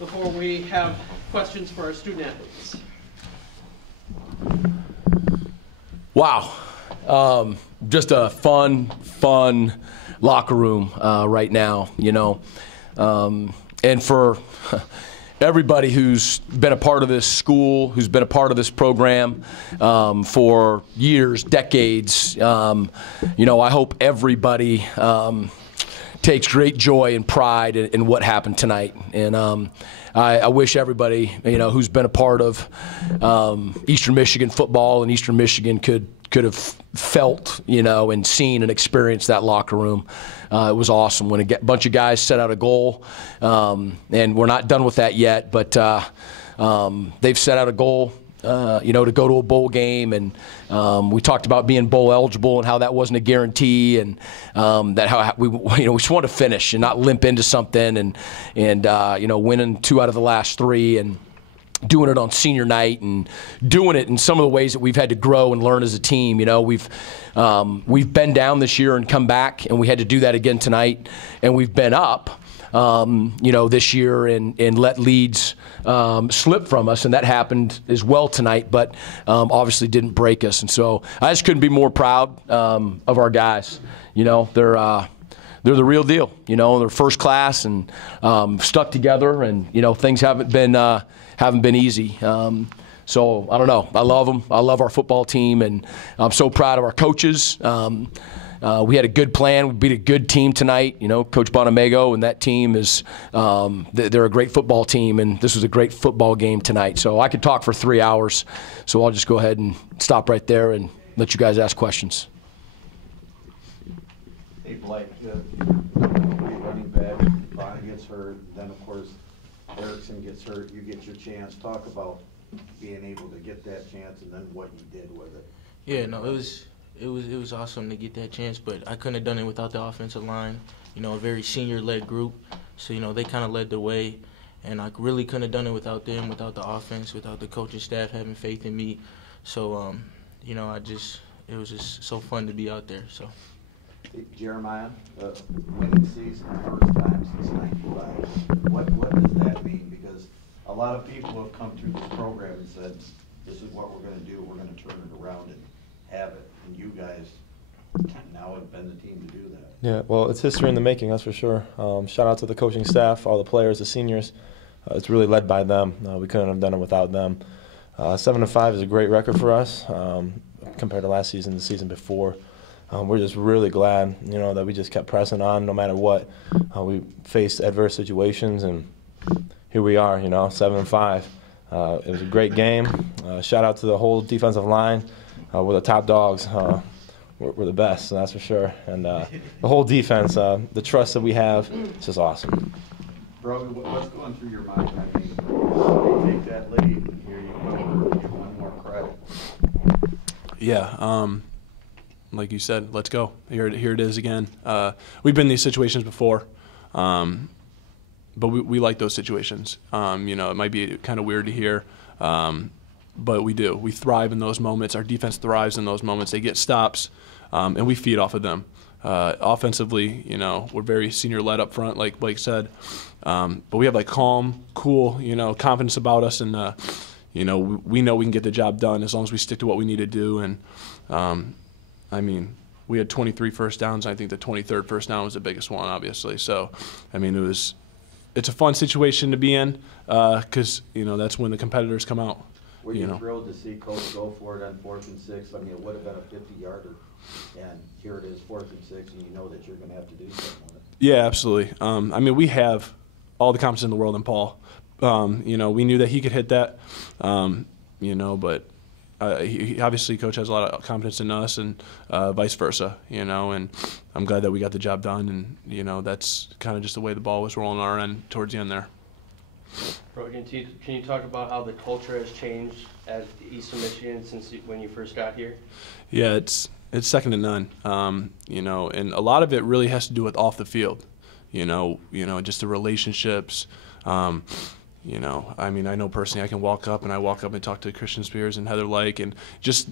before we have questions for our student athletes. Wow. Just a fun locker room right now, you know. And for everybody who's been a part of this school, who's been a part of this program for years, decades, you know, I hope everybody takes great joy and pride in what happened tonight. And I wish everybody, you know, who's been a part of Eastern Michigan football and Eastern Michigan could have felt, you know, and seen and experienced that locker room. It was awesome when a bunch of guys set out a goal, and we're not done with that yet, but they've set out a goal, you know, to go to a bowl game, and we talked about being bowl eligible and how that wasn't a guarantee, and that how we, you know, we just wanted to finish and not limp into something, and you know, winning 2 out of the last 3 and doing it on senior night and doing it in some of the ways that we've had to grow and learn as a team. You know, we've been down this year and come back, and we had to do that again tonight. And we've been up, you know, this year and let leads slip from us, and that happened as well tonight, but obviously didn't break us. And so I just couldn't be more proud of our guys. You know, they're the real deal. You know, they're first class and stuck together, and you know, things haven't been easy. So I don't know. I love them. I love our football team, and I'm so proud of our coaches. We had a good plan. We beat a good team tonight. You know, Coach Bonamego and that team is they're a great football team, and this was a great football game tonight. So I could talk for 3 hours. So I'll just go ahead and stop right there and let you guys ask questions. Hey Blake, running back, Brian gets hurt, then of course Erickson gets hurt, you get your chance. Talk about being able to get that chance and then what you did with it. Yeah, no, it was awesome to get that chance, but I couldn't have done it without the offensive line. You know, a very senior-led group, so you know they kind of led the way, and I really couldn't have done it without them, without the offense, without the coaching staff having faith in me. So, you know, it was just so fun to be out there. So. Jeremiah, winning season, first time since '95. What does that mean? Because a lot of people have come through this program and said, this is what we're going to do. We're going to turn it around and have it. And you guys now have been the team to do that. Yeah, well, it's history in the making, that's for sure. Shout out to the coaching staff, all the players, the seniors. It's really led by them. We couldn't have done it without them. 7-5 is a great record for us compared to last season, the season before. We're just really glad, you know, that we just kept pressing on no matter what. We faced adverse situations, and here we are, you know, 7-5. It was a great game. Shout out to the whole defensive line. We're the top dogs. We're the best, that's for sure. And the whole defense, the trust that we have, it's just awesome. Brogan, what's going through your mind? I mean, they take that lead, and here you go, give one more credit. Yeah. Like you said, let's go. Here it is again. We've been in these situations before, but we like those situations. You know, it might be kind of weird to hear, but we do. We thrive in those moments. Our defense thrives in those moments. They get stops, and we feed off of them. Offensively, you know, we're very senior-led up front, like Blake said, but we have like calm, cool, you know, confidence about us, and you know, we know we can get the job done as long as we stick to what we need to do. And I mean, we had 23 first downs. I think the 23rd first down was the biggest one, obviously. So, I mean, it's a fun situation to be in because, you know, that's when the competitors come out. Were you thrilled to see Coach go for it on 4th and 6? I mean, it would have been a 50-yarder, and here it is, 4th and 6, and you know that you're going to have to do something with it. Yeah, absolutely. I mean, we have all the confidence in the world in Paul. You know, we knew that he could hit that, you know, but obviously, Coach has a lot of confidence in us, and vice versa, you know. And I'm glad that we got the job done, and you know that's kind of just the way the ball was rolling on our end towards the end there. Brogan, can you talk about how the culture has changed at Eastern Michigan since when you first got here? Yeah, it's second to none. You know, and a lot of it really has to do with off the field. You know, just the relationships. You know, I mean, I know personally I can walk up and talk to Christian Spears and Heather Like, and just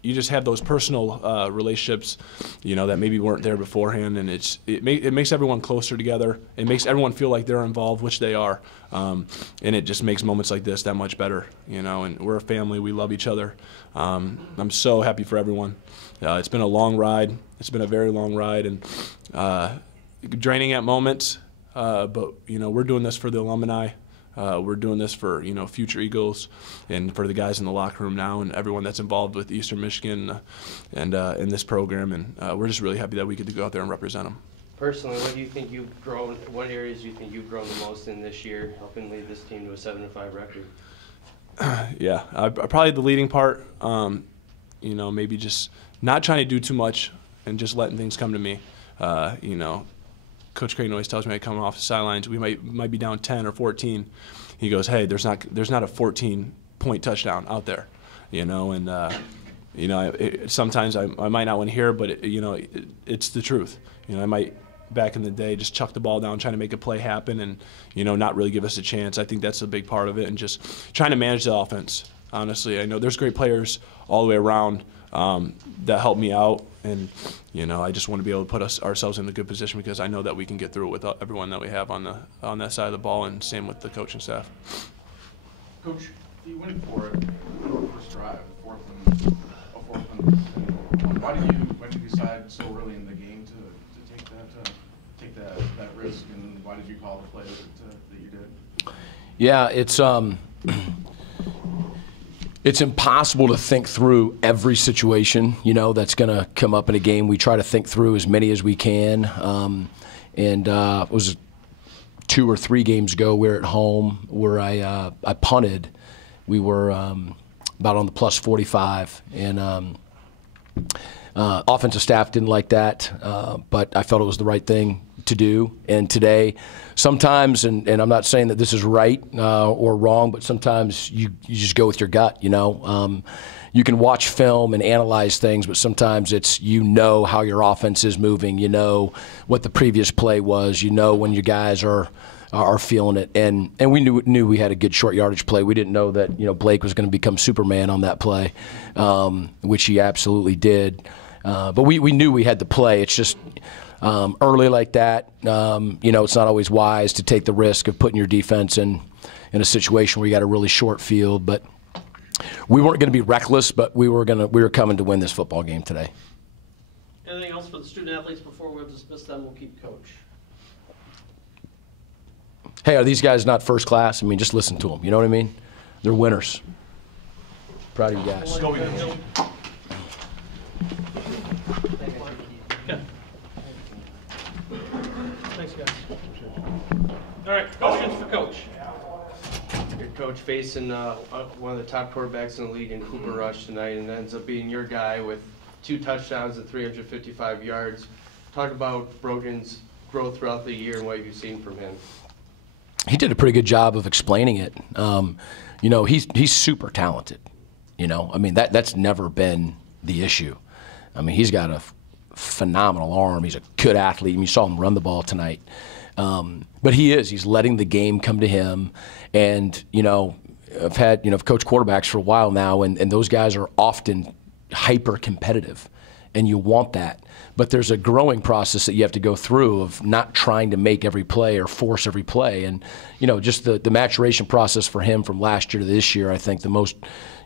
you just have those personal relationships, you know, that maybe weren't there beforehand, and it makes everyone closer together. It makes everyone feel like they're involved, which they are, and it just makes moments like this that much better, you know. And we're a family. We love each other. I'm so happy for everyone. It's been a long ride. It's been a very long ride, and draining at moments. But you know, we're doing this for the alumni. We're doing this for, you know, future Eagles and for the guys in the locker room now and everyone that's involved with Eastern Michigan and in this program. And we're just really happy that we get to go out there and represent them. Personally, what do you think you've grown? What areas do you think you've grown the most in this year, helping lead this team to a 7-5 record? Yeah, probably the leading part. You know, maybe just not trying to do too much and just letting things come to me. You know, Coach Creighton always tells me I come off the sidelines, we might be down 10 or 14. He goes, hey, there's not a 14-point touchdown out there, you know, and you know, sometimes I might not want to hear, but you know, it's the truth. You know, I might back in the day just chuck the ball down, trying to make a play happen, and you know, not really give us a chance. I think that's a big part of it, and just trying to manage the offense. Honestly, I know there's great players all the way around that help me out, and you know, I just want to be able to put ourselves in a good position because I know that we can get through it with everyone that we have on that side of the ball, and same with the coaching staff. Coach, you went for it on the first drive, fourth and one. Why did you decide so early in the game to take that risk, and why did you call the play that you did? Yeah, it's impossible to think through every situation, you know, that's going to come up in a game. We try to think through as many as we can. It was 2 or 3 games ago, we were at home where I punted. We were about on the plus 45, and offensive staff didn't like that, but I felt it was the right thing to do. And today, sometimes, and I'm not saying that this is right or wrong, but sometimes you just go with your gut, you know. You can watch film and analyze things, but sometimes it's, you know, how your offense is moving, you know what the previous play was, you know when your guys are feeling it. And we knew we had a good short yardage play. We didn't know that, you know, Blake was going to become Superman on that play, which he absolutely did. But we knew we had the play. It's just early like that, you know, it's not always wise to take the risk of putting your defense in a situation where you got a really short field. But we weren't going to be reckless, but we were coming to win this football game today. Anything else for the student athletes before we'll dismiss them? We'll keep Coach. Hey, are these guys not first class? I mean, just listen to them. You know what I mean? They're winners. Proud of you guys. Go Thanks, guys. All right, questions for Coach. Your coach facing one of the top quarterbacks in the league in Cooper Rush tonight, and ends up being your guy with 2 touchdowns and 355 yards. Talk about Brogan's growth throughout the year and what you've seen from him. He did a pretty good job of explaining it. You know, he's super talented. You know, I mean, that's never been the issue. I mean, he's got a phenomenal arm. He's a good athlete. I mean, you saw him run the ball tonight. But he's letting the game come to him. And, you know, I've coached quarterbacks for a while now, and those guys are often hyper competitive, and you want that. But there's a growing process that you have to go through of not trying to make every play or force every play. And, you know, just the maturation process for him from last year to this year, I think the most,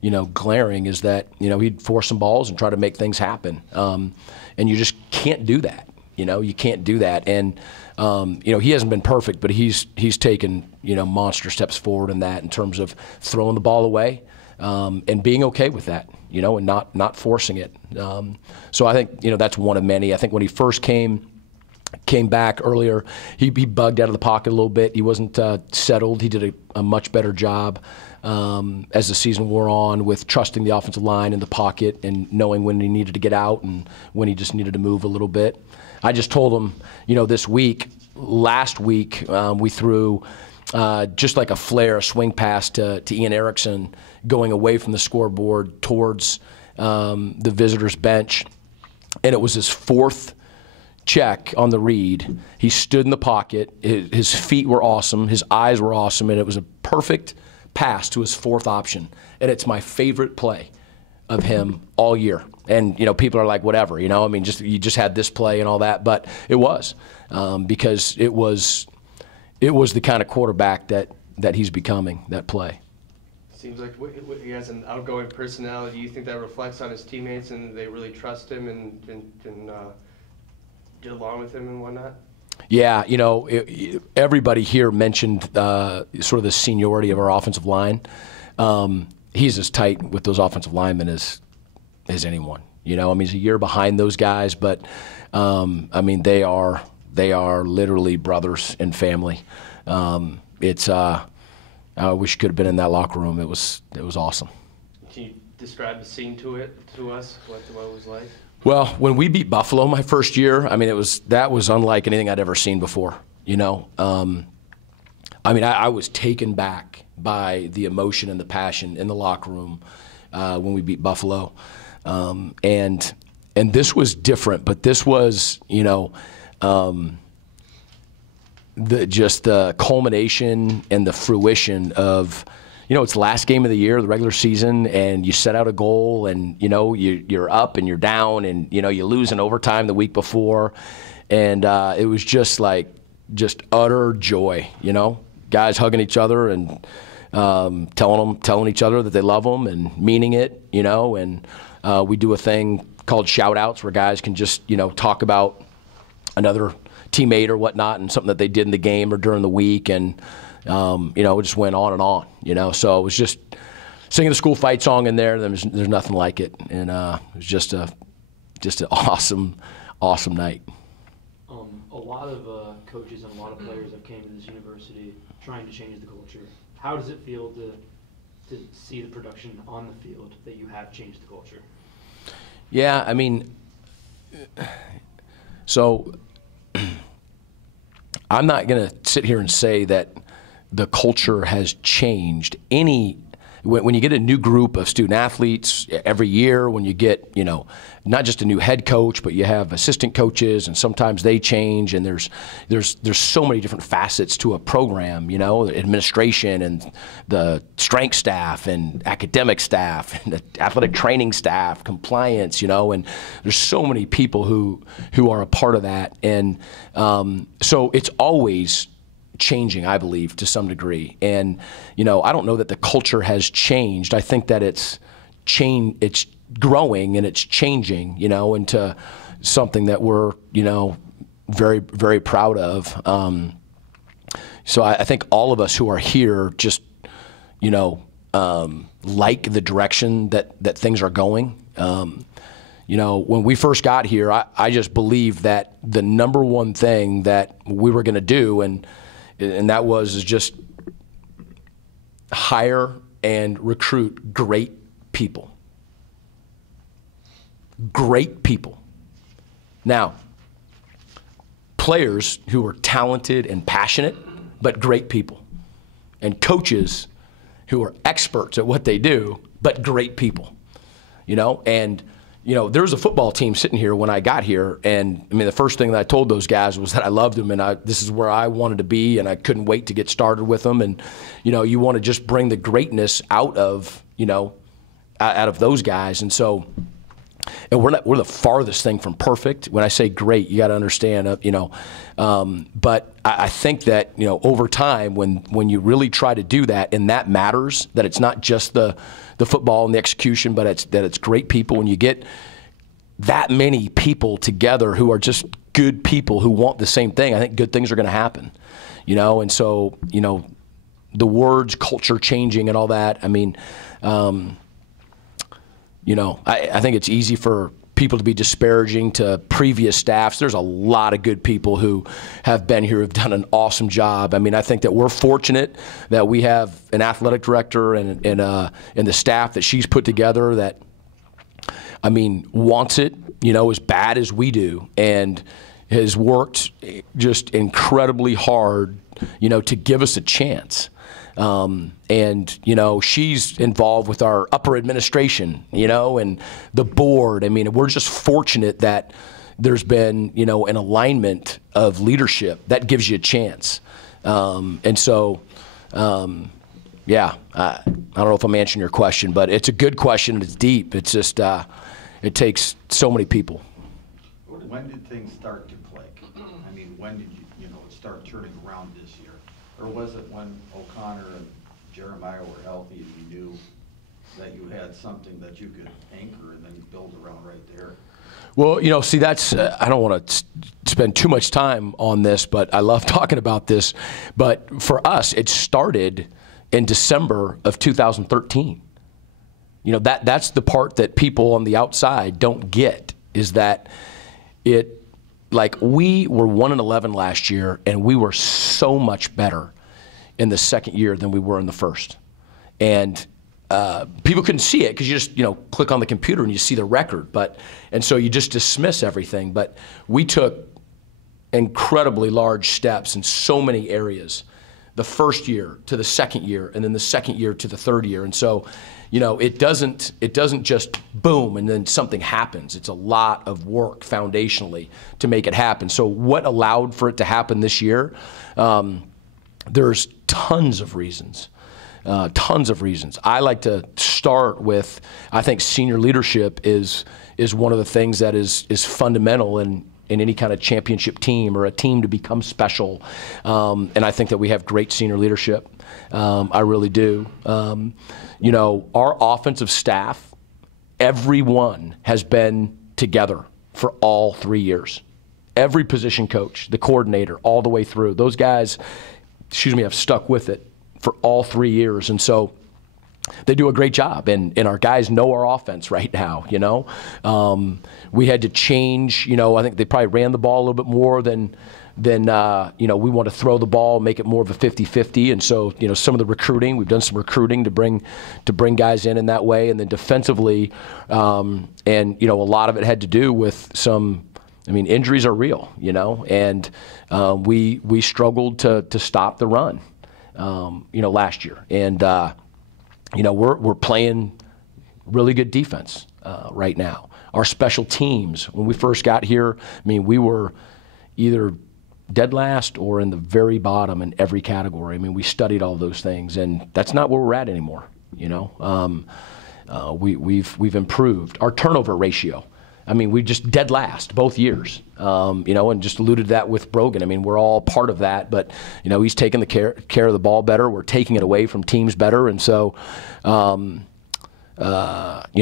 you know, glaring is that, you know, he'd force some balls and try to make things happen. And you just can't do that. You know, you can't do that. And, you know, he hasn't been perfect, but he's taken, you know, monster steps forward in that in terms of throwing the ball away and being okay with that, you know, and not forcing it. So I think, you know, that's one of many. I think when he first came back earlier, he bugged out of the pocket a little bit. He wasn't settled. He did a much better job as the season wore on with trusting the offensive line in the pocket and knowing when he needed to get out and when he just needed to move a little bit. I just told him, you know, last week, we threw just like a flare, a swing pass to Ian Erickson going away from the scoreboard towards the visitors' bench. And it was his 4th check on the read. He stood in the pocket. His feet were awesome. His eyes were awesome. And it was a perfect pass to his 4th option. And it's my favorite play of him all year. And, people are like, whatever, I mean, you just had this play and all that. But it was because it was the kind of quarterback that he's becoming, that play. Seems like he has an outgoing personality. Do you think that reflects on his teammates and they really trust him and can get along with him and whatnot? Yeah, everybody here mentioned sort of the seniority of our offensive line. He's as tight with those offensive linemen as anyone. I mean, he's a year behind those guys, but I mean, they are literally brothers and family. I wish you could have been in that locker room. It was awesome. Can you describe the scene to us? What it was like? Well, when we beat Buffalo my first year, I mean, that was unlike anything I'd ever seen before. I mean, I was taken back by the emotion and the passion in the locker room when we beat Buffalo, and this was different. But this was, the culmination and the fruition of, it's the last game of the year, the regular season, and you set out a goal, and you're up and you're down, and you lose in overtime the week before, and it was just utter joy, guys hugging each other and telling each other that they love them and meaning it, and we do a thing called shout outs where guys can just talk about another teammate or whatnot and something that they did in the game or during the week, and it just went on and on, so it was just singing the school fight song in there. There's nothing like it, and it was just an awesome night. A lot of coaches and a lot of players have came to this university trying to change the culture. How does it feel to see the production on the field that you have changed the culture? Yeah, I mean, so I'm not going to sit here and say that the culture has changed. When you get a new group of student athletes every year, when you get, not just a new head coach, but you have assistant coaches, and sometimes they change, and there's so many different facets to a program, the administration and the strength staff and academic staff and the athletic training staff, compliance, and there's so many people who are a part of that. And so it's always changing, I believe, to some degree. And, I don't know that the culture has changed. I think that it's growing and it's changing, into something that we're, very, very proud of. So I think all of us who are here just, like the direction that things are going. When we first got here, I just believed that the number one thing that we were going to do, and that was just hire and recruit great people. Great people. Now, players who are talented and passionate, but great people. And coaches who are experts at what they do, but great people. And there was a football team sitting here when I got here, and I mean, the first thing that I told those guys was that I loved them, and this is where I wanted to be, and I couldn't wait to get started with them. And you want to just bring the greatness out of those guys, and so. And we're the farthest thing from perfect. When I say great, you got to understand, but I think that over time, when you really try to do that, and that matters, that it's not just the football and the execution, but it's great people. When you get that many people together who are just good people who want the same thing, I think good things are going to happen. And so the words culture changing and all that. I mean. I think it's easy for people to be disparaging to previous staffs. There's a lot of good people who have been here, who've done an awesome job. I mean, I think that we're fortunate that we have an athletic director and the staff that she's put together that, wants it, as bad as we do, and has worked just incredibly hard, to give us a chance. And she's involved with our upper administration, and the board. I mean, we're just fortunate that there's been, an alignment of leadership that gives you a chance. And so, yeah, I don't know if I'm answering your question, but it's a good question and it's deep. It's just it takes so many people. When did things start to click? I mean, when did you know, start turning around this year? Or was it when O'Connor and Jeremiah were healthy and you knew that you had something that you could anchor and then you build around right there? Well, you know, see, that's I don't want to spend too much time on this, but I love talking about this. But for us, it started in December of 2013. You know, that's the part that people on the outside don't get, is that it, like, we were 1-11 last year, and we were so much better in the second year than we were in the first. And people couldn't see it because you just, you know, click on the computer and you see the record. And so you just dismiss everything. But we took incredibly large steps in so many areas, the first year to the second year, and then the second year to the third year. And so, you know, it doesn't just boom and then something happens. It's a lot of work foundationally to make it happen. So what allowed for it to happen this year? There's tons of reasons. Tons of reasons. I like to start with, I think senior leadership is one of the things that is fundamental in any kind of championship team or a team to become special. And I think that we have great senior leadership. I really do. You know, our offensive staff, everyone has been together for all 3 years. Every position coach, the coordinator, all the way through. Those guys, have stuck with it for all 3 years. And so they do a great job, and our guys know our offense right now, you know. We had to change, you know, I think they probably ran the ball a little bit more than you know, we want to throw the ball, make it more of a 50-50. And so, you know, some of the recruiting, we've done some recruiting to bring guys in that way. And then defensively, and, you know, a lot of it had to do with some, I mean, injuries are real, you know, and we struggled to stop the run, you know, last year. And, you know, we're playing really good defense right now. Our special teams, when we first got here, I mean, we were either dead last or in the very bottom in every category. I mean, we studied all those things, and that's not where we're at anymore, you know. We've improved. Our turnover ratio, I mean, we just dead last both years, you know, and just alluded to that with Brogan. I mean, we're all part of that, but, you know, he's taking the care of the ball better. We're taking it away from teams better. And so, you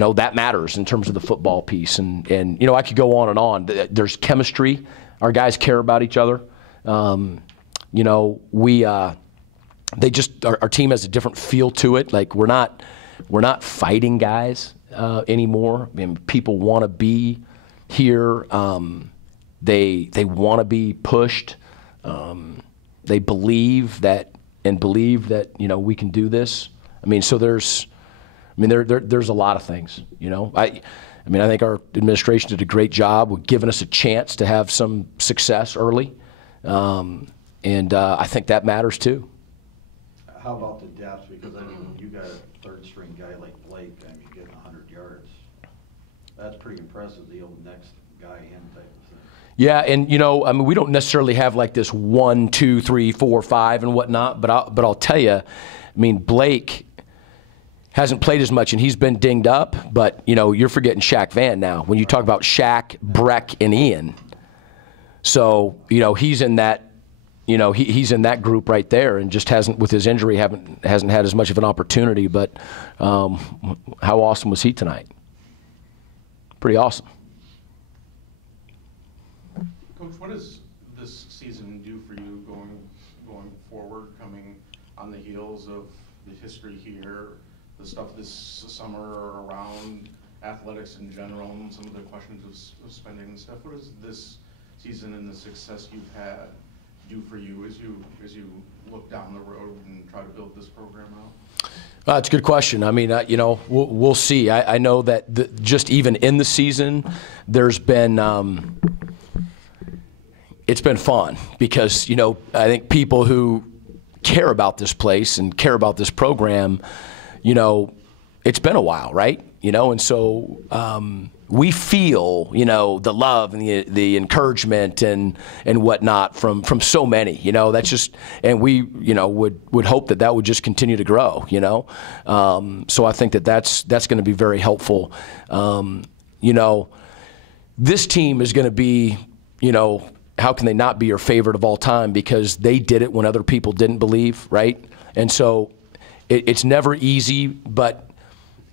know, that matters in terms of the football piece. And you know, I could go on and on. There's chemistry. Our guys care about each other. You know, our team has a different feel to it. Like, we're not fighting guys anymore. I mean, people want to be here. They want to be pushed. They believe that, you know, we can do this. I mean, so there's a lot of things, you know. I think our administration did a great job with giving us a chance to have some success early, and I think that matters too. How about the depth? Because, I mean, when you got a third-string guy like Blake, I mean, getting 100 yards, that's pretty impressive, the old next guy in type of thing. Yeah, and, you know, I mean, we don't necessarily have like this 1, 2, 3, 4, 5 and whatnot, but I'll tell you, I mean, Blake hasn't played as much, and he's been dinged up, but, you know, you're forgetting Shaq Van now. When you talk about Shaq, Breck, and Ian, so, you know, he's in that, you know, he's in that group right there, and just hasn't, with his injury, hasn't had as much of an opportunity. But how awesome was he tonight? Pretty awesome. Coach, what does this season do for you going forward, coming on the heels of the history here, the stuff this summer around athletics in general, and some of the questions of spending and stuff? What does this season and the success you've had do for you as you look down the road and try to build this program out? That's a good question. I mean, you know, we'll see. I know that just even in the season, there's been it's been fun because, you know, I think people who care about this place and care about this program, you know, it's been a while, right? You know, and so we feel, you know, the love and the encouragement and whatnot from so many, you know. That's just, and we, you know, would hope that would just continue to grow, you know. So I think that's going to be very helpful. You know, this team is going to be, you know, how can they not be your favorite of all time, because they did it when other people didn't believe, right? And so it's never easy, but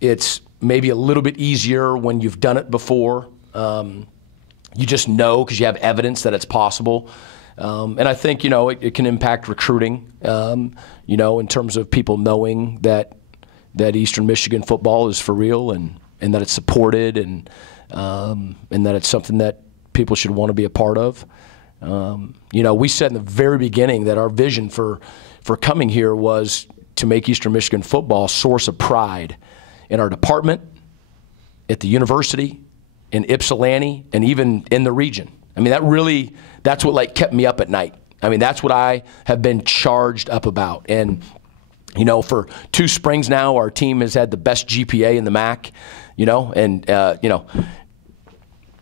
it's maybe a little bit easier when you've done it before. You just know because you have evidence that it's possible. And I think, you know, it can impact recruiting, you know, in terms of people knowing that Eastern Michigan football is for real and that it's supported and that it's something that people should want to be a part of. You know, we said in the very beginning that our vision for coming here was to make Eastern Michigan football a source of pride in our department, at the university, in Ypsilanti, and even in the region. I mean, that's what like kept me up at night. I mean, that's what I have been charged up about. And, you know, for 2 springs now, our team has had the best GPA in the MAC, you know, and, you know,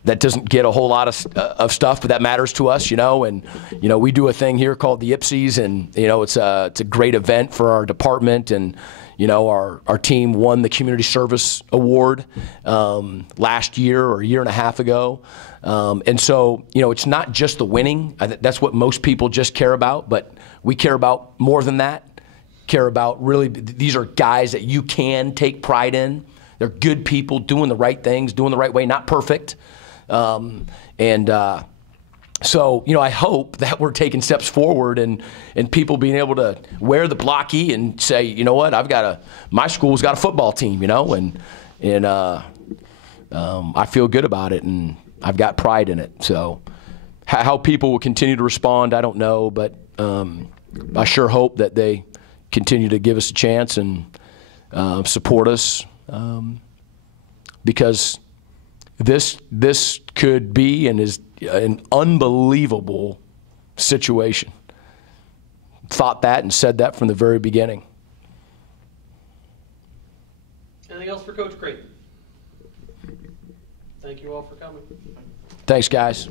that doesn't get a whole lot of stuff, but that matters to us, you know. And, you know, we do a thing here called the Ipsies, and, you know, it's a great event for our department. And, you know, our team won the Community Service Award last year or a year and a half ago. And so, you know, it's not just the winning. That's what most people just care about, but we care about more than that. Care about really, these are guys that you can take pride in. They're good people doing the right things, doing the right way, not perfect. So, you know, I hope that we're taking steps forward and people being able to wear the blocky and say, you know what, my school's got a football team, you know, and I feel good about it and I've got pride in it. So how people will continue to respond, I don't know, but I sure hope that they continue to give us a chance and support us, because this could be and is an unbelievable situation. Thought that and said that from the very beginning. Anything else for Coach Creighton? Thank you all for coming. Thanks, guys.